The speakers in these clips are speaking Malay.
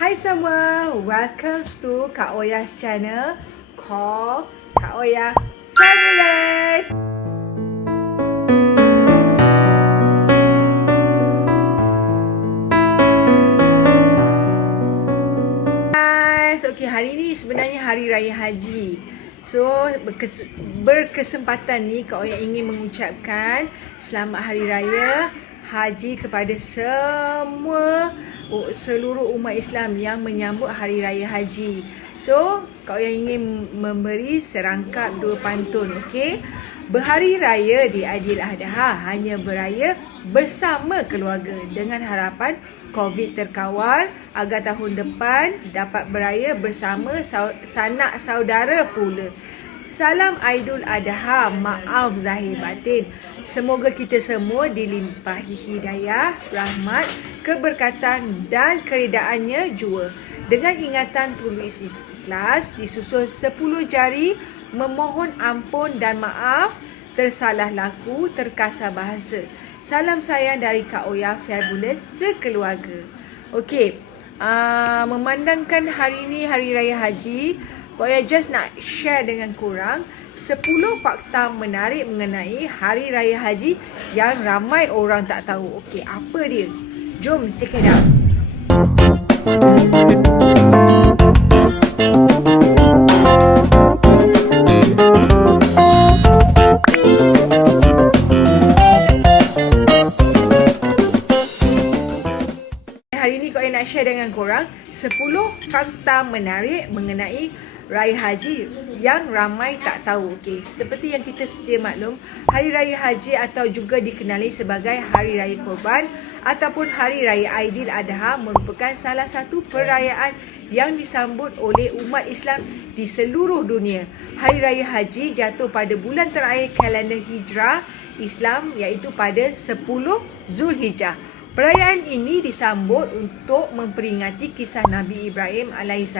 Hai semua, welcome to Kak Oya's channel called Kak Oya Fabulous. Guys, okay, hari ni sebenarnya Hari Raya Haji. So, berkesempatan ni Kak Oya ingin mengucapkan Selamat Hari Raya Haji kepada seluruh umat Islam yang menyambut Hari Raya Haji. So, Kak Oya ingin memberi serangkap dua pantun, okey? Berhari raya di Aidiladha, hanya beraya bersama keluarga dengan harapan COVID terkawal agar tahun depan dapat beraya bersama sanak saudara pula. Salam Aidul Adha, maaf zahir batin. Semoga kita semua dilimpahi hidayah, rahmat, keberkatan dan keredaannya jua. Dengan ingatan tulis ikhlas, disusun 10 jari, memohon ampun dan maaf, tersalah laku, terkasar bahasa. Salam sayang dari Kak Oya Fabulous sekeluarga. Okey, memandangkan hari ini Hari Raya Haji, Kak Oya just nak share dengan korang 10 fakta menarik mengenai Hari Raya Haji yang ramai orang tak tahu. Okey, apa dia? Jom check it out. Hari ni Kak Oya nak share dengan korang 10 fakta menarik mengenai Raya Haji yang ramai tak tahu. Okey, seperti yang kita sedia maklum, Hari Raya Haji atau juga dikenali sebagai Hari Raya Korban ataupun Hari Raya Aidiladha merupakan salah satu perayaan yang disambut oleh umat Islam di seluruh dunia. Hari Raya Haji jatuh pada bulan terakhir kalender Hijrah Islam, iaitu pada 10 Zulhijjah. Perayaan ini disambut untuk memperingati kisah Nabi Ibrahim AS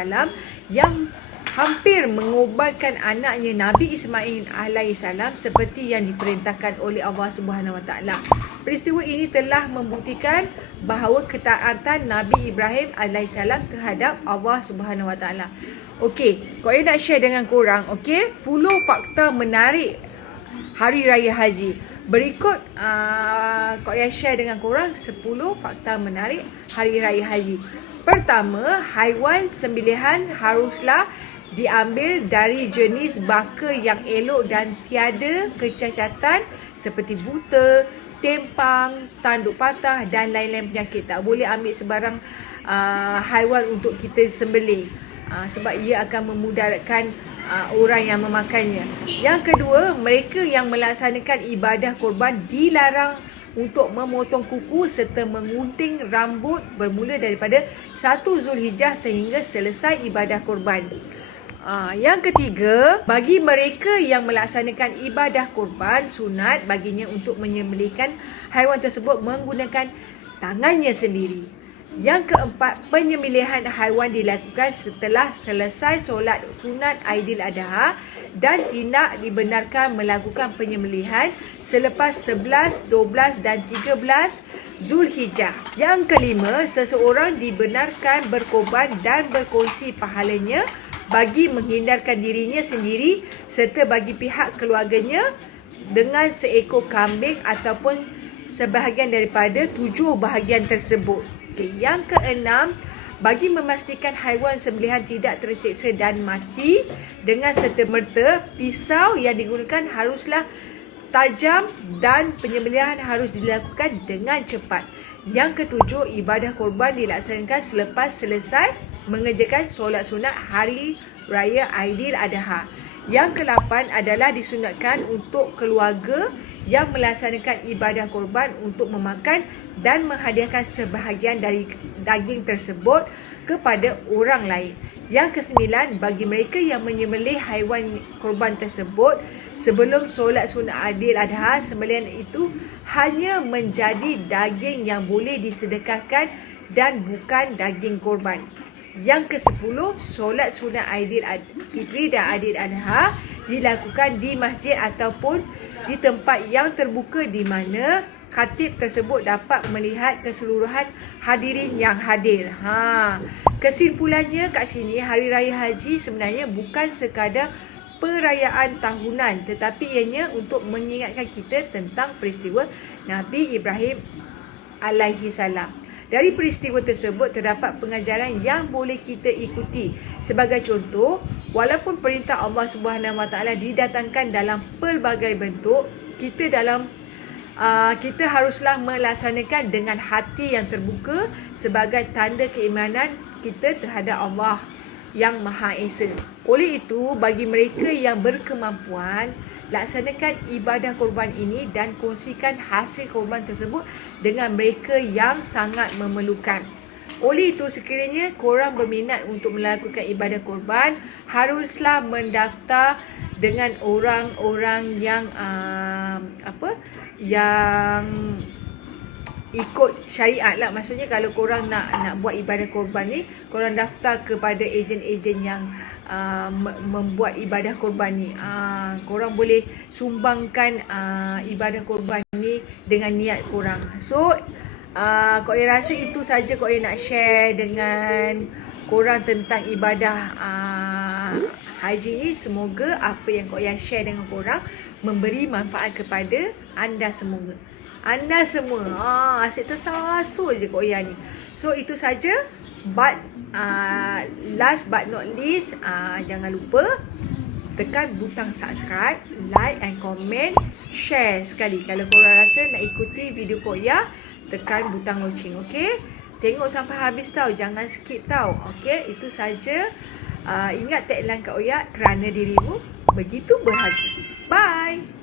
yang hampir mengobatkan anaknya Nabi Ismail AS seperti yang diperintahkan oleh Allah SWT. Peristiwa ini telah membuktikan bahawa ketaatan Nabi Ibrahim AS terhadap Allah SWT. Okey, Kak Oya nak share dengan korang, okey, 10 fakta menarik Hari Raya Haji. Berikut Kak Oya share dengan korang 10 fakta menarik Hari Raya Haji. Pertama, haiwan sembelihan haruslah diambil dari jenis baka yang elok dan tiada kecacatan seperti buta, tempang, tanduk patah dan lain-lain penyakit. Tak boleh ambil sebarang haiwan untuk kita sembelih sebab ia akan memudaratkan orang yang memakannya. Yang kedua, mereka yang melaksanakan ibadah korban dilarang untuk memotong kuku serta mengunting rambut bermula daripada 1 Zulhijjah sehingga selesai ibadah korban. Yang ketiga, bagi mereka yang melaksanakan ibadah korban, sunat baginya untuk menyembelihkan haiwan tersebut menggunakan tangannya sendiri. Yang keempat, penyembelihan haiwan dilakukan setelah selesai solat sunat Aidiladha dan tidak dibenarkan melakukan penyembelihan selepas 11, 12 dan 13 Zulhijjah. Yang kelima, seseorang dibenarkan berkorban dan berkongsi pahalanya bagi menghindarkan dirinya sendiri serta bagi pihak keluarganya dengan seekor kambing ataupun sebahagian daripada 7 bahagian tersebut. Okay. Yang keenam, bagi memastikan haiwan sembelihan tidak tersiksa dan mati dengan serta-merta, pisau yang digunakan haruslah tajam dan penyembelihan harus dilakukan dengan cepat. Yang ketujuh, ibadah korban dilaksanakan selepas selesai mengerjakan solat sunat Hari Raya Aidiladha. Yang ke-8 adalah disunatkan untuk keluarga yang melaksanakan ibadah korban untuk memakan dan menghadiahkan sebahagian dari daging tersebut kepada orang lain. Yang ke-9, bagi mereka yang menyembelih haiwan korban tersebut sebelum solat sunat Aidiladha, sembelihan itu hanya menjadi daging yang boleh disedekahkan dan bukan daging korban. Yang ke-10, solat sunat Aidilfitri dan Aidiladha dilakukan di masjid ataupun di tempat yang terbuka di mana khatib tersebut dapat melihat keseluruhan hadirin yang hadir. Kesimpulannya kat sini, Hari Raya Haji sebenarnya bukan sekadar perayaan tahunan, tetapi ianya untuk mengingatkan kita tentang peristiwa Nabi Ibrahim alaihi salam. Dari peristiwa tersebut terdapat pengajaran yang boleh kita ikuti. Sebagai contoh, walaupun perintah Allah Subhanahu Wa Taala didatangkan dalam pelbagai bentuk, kita haruslah melaksanakan dengan hati yang terbuka sebagai tanda keimanan kita terhadap Allah yang Maha Esa. Oleh itu, bagi mereka yang berkemampuan, laksanakan ibadah korban ini dan kongsikan hasil korban tersebut dengan mereka yang sangat memerlukan. Oleh itu, sekiranya korang berminat untuk melakukan ibadah korban, haruslah mendaftar dengan orang-orang yang yang ikut syariat lah. Maksudnya kalau korang nak buat ibadah korban ni, korang daftar kepada ejen-ejen yang membuat ibadah korban ni. Korang boleh sumbangkan ibadah korban ni dengan niat korang. So, Kak Oya rasa itu saja Kak Oya nak share dengan korang tentang ibadah haji ni. Semoga apa yang Kak Oya share dengan korang memberi manfaat kepada anda semua. Asyik tersasul je Kak Oya ni. So, itu saja. But last but not least, jangan lupa tekan butang subscribe, like and comment, share sekali. Kalau korang rasa nak ikuti video Kak Oya, tekan butang loceng, okey? Tengok sampai habis tau, jangan skip tau, okey? Itu saja. Ingat tagline Kak Oya, kerana dirimu begitu berharga. Bye.